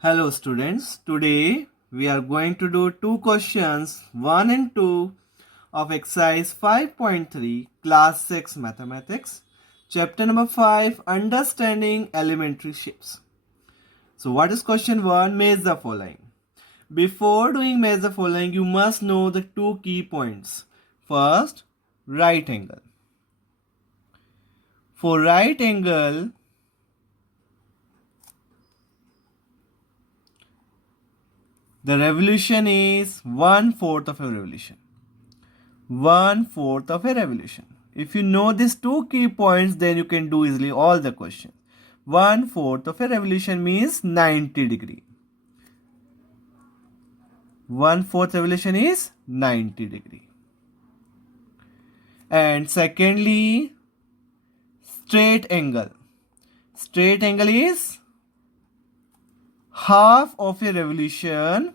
Hello students, today we are going to do two questions 1 and 2 of exercise 5.3 class 6 mathematics chapter number 5 understanding elementary shapes. So what is question 1? Match the following. Before doing match the following you must know the two key points. First, right angle. For right angle, the revolution is 1/4 of a revolution. 1/4 of a revolution. If you know these two key points, then you can do easily all the questions. 1/4 of a revolution means 90 degree. 1/4 revolution is 90 degree. And secondly, straight angle. Straight angle is half of a revolution,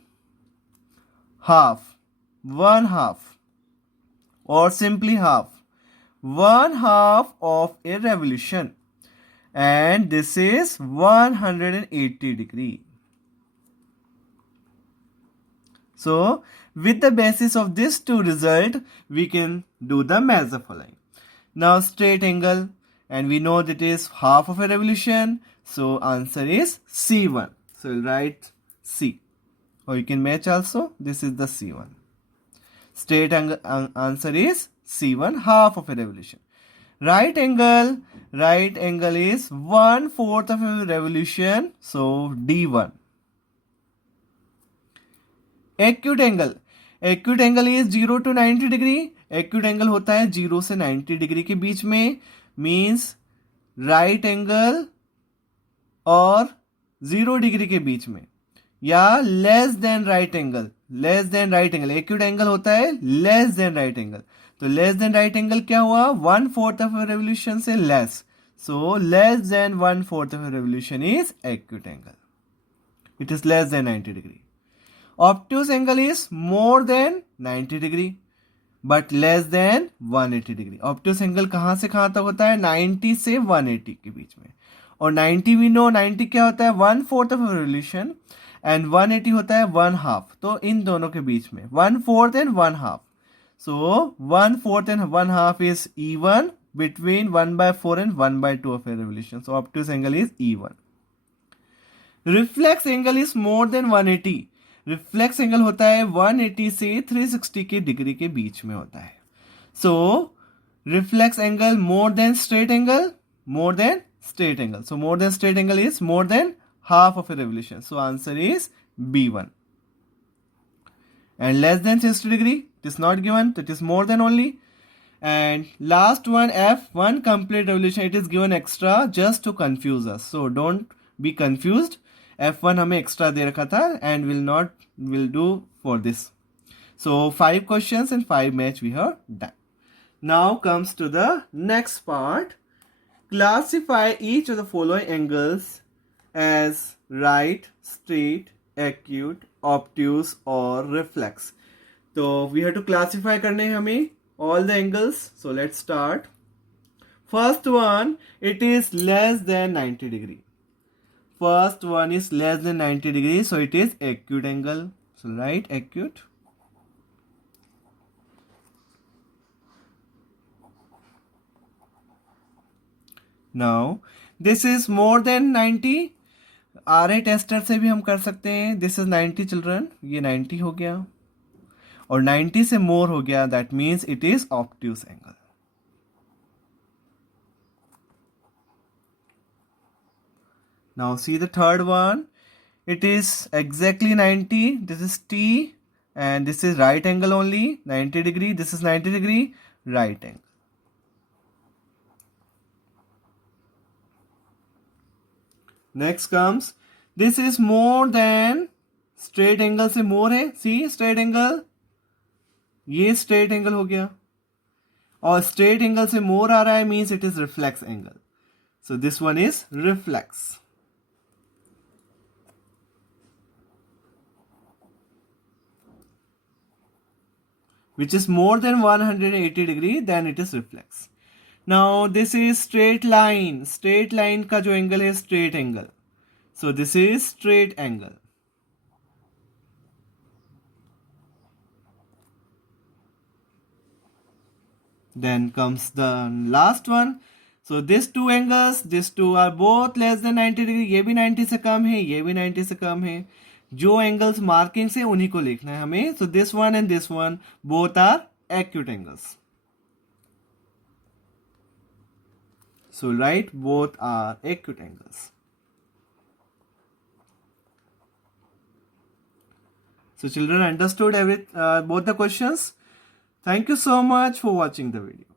half, 1/2, or simply half, 1/2 of a revolution, and this is 180 degree. So with the basis of this two result, we can do the measure following. Now straight angle, and we know that is half of a revolution, so answer is C1. So we'll write C, or you can match also. This is the C1. Straight angle answer is C1, half of a revolution. Right angle is 1/4 of a revolution, so D1. Acute angle is 0 to 90 degree. Acute angle होता है 0 से 90 degree के बीच में, means right angle और 0 degree के बीच में, या less than right angle. Less than right angle, acute angle होता है लेस देन राइट एंगल. तो लेस देन राइट एंगल क्या हुआ? 1/4 ऑफ a revolution से less. So less than 1/4 of a revolution is acute angle. It is less than 90 degree. Obtuse angle is more than 90 degree but less than 180 degree. Obtuse angle कहाँ से कहाँ तक होता है? 90 से 180 के बीच में. और 90 we know 90 क्या होता है? 1/4 of a revolution, and 180 होता है 1/2. तो इन दोनों के बीच में 1/4 and 1/2. So 1/4 and 1/2 is even between 1/4 and 1/2 of a revolution. So obtuse angle is E1. Reflex angle is more than 180. Reflex angle होता है 180 से 360 के डिग्री के बीच में होता है. So reflex angle more than straight angle, more than straight angle. So more than straight angle is more than half of a revolution. So answer is B1. And less than 60 degree, it is not given, it is more than only. And last one, F1 complete revolution, it is given extra just to confuse us. So don't be confused. F1 हमें extra दे रखा था and will do for this. So 5 questions and 5 match we have done. Now comes to the next part. Classify each of the following angles as right, straight, acute, obtuse or reflex. So we have to classify करने हैं हमें all the angles. So let's start. First one, it is less than 90 degree. First one is less than 90 degrees, so it is acute angle. So write acute. Now this is more than 90. RA tester से भी हम कर सकते हैं. This is 90 children. ये 90 हो गया और 90 से more हो गया. That means it is obtuse angle. Now see the third one. It is exactly 90. This is T and this is right angle only. 90 degree. This is 90 degree. Right angle. Next comes. This is more than straight angle से more है. See straight angle. ये straight angle हो गया. और straight angle से more आ रहा है means it is reflex angle. So this one is reflex. Which is more than 180 degree, then it is reflex. Now this is straight line. Straight line का जो angle है straight angle. So this is straight angle. Then comes the last one. So these two angles, these two are both less than 90 degree. ये भी 90 से कम है, ये भी 90 से कम है. जो एंगल्स मार्किंग से उन्हीं को लिखना है हमें. So this one and this one both are acute angles. So write both are acute angles. So children understood both the questions. Thank you so much for watching the video.